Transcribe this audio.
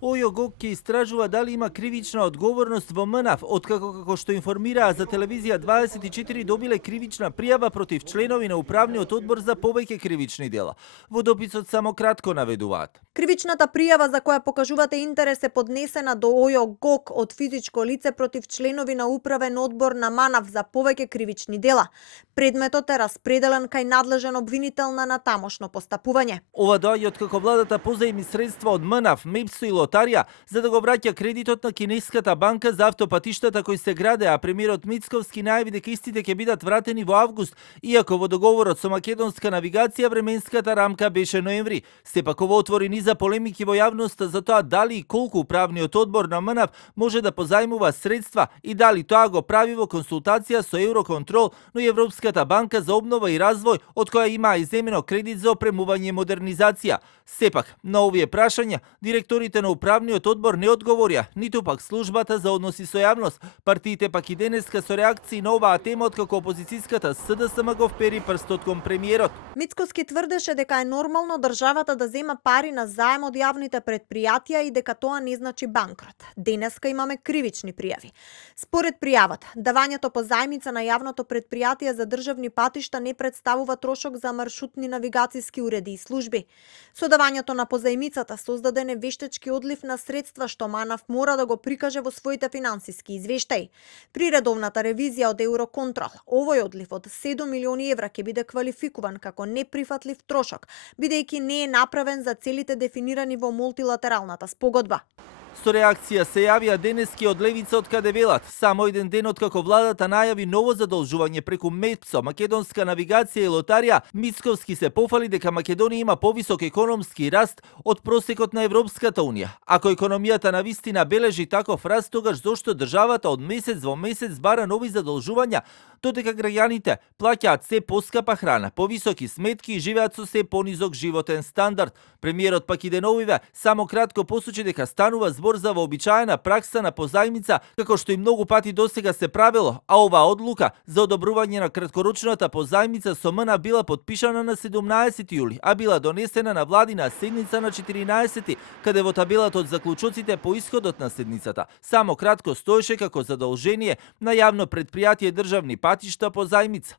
ОЈО ќе истражува дали има кривична одговорност во МНАФ, откако како што информираа за телевизија 24 добиле кривична пријава против членови на управниот одбор за повеќе кривични дела. Во дописот само кратко наведуваат. Кривичната пријава за која покажувате интерес е поднесена до ОЈО од физичко лице против членови на управен одбор на МНАФ за повеќе кривични дела. Предметот е распределен кај надлежен обвинител на тамошно постапување. Ова доаѓа откако владата позајми средства од МНАФ, МЕПСО и Лотарија за да го враќа кредитот на кинеската банка за автопатиштата кои се граде, а премиерот Мицковски најави дека истите ќе бидат вратени во август, иако во договорот со македонска навигација временската рамка беше ноември. Сепак ова отвори низа полемики во јавноста за тоа дали и колку управниот одбор на МНАФ може да позајмува средства и дали тоа го прави во консултација со Евроконтрол, но и Европската банка за обнова и развој, од која има иземено кредит за опремување и модернизација. Сепак, на овие прашања, директорите на управниот одбор не одговорија, ниту пак службата за односи со јавност. Партиите пак и денеска со реакции на оваа тема откако опозицијската СДСМ го впери прстот кон премиерот. Мицковски тврдеше дека е нормално државата да зема пари на заем од јавните предпријатија и дека тоа не значи банкрот. Денеска имаме кривични пријави. Според пријавата, давањето по заемица на јавното предпријатие за државни патишта не представува трошок за маршрутни навигацијски уреди и служби. Со давањето на позаемицата создаден е вештечки одлив на средства што МНАФ мора да го прикаже во своите финансиски извештаи. При редовната ревизија од Евроконтрол, овој одлив од 7 милиони евра ќе биде квалификуван како неприфатлив трошок, бидејќи не е направен за целите дефинирани во мултилатералната спогодба. Со реакција се јавија денески од левица од каде велат. Само еден ден откако владата најави ново задолжување преку МЕПСО, македонска навигација и Лотарија, Мицковски се пофали дека Македонија има повисок економски раст од просекот на Европската унија. Ако економијата навистина бележи таков раст, тогаш зошто државата од месец во месец бара нови задолжувања, додека граѓаните плаќаат се поскапа храна, повисоки сметки и живеат со се понизок животен стандард. Премиерот пак и деновиве само кратко посочи дека станува збор за вообичаена пракса на позајмица, како што и многу пати досега се правело, а оваа одлука за одобрување на краткорочната позајмица со МНАФ била подпишана на 17 јули, а била донесена на владина седница на 14, каде во табелата од заклучоците по исходот на седницата само кратко стоеше како задолжение на јавно предпријатие државни патишта позајмица.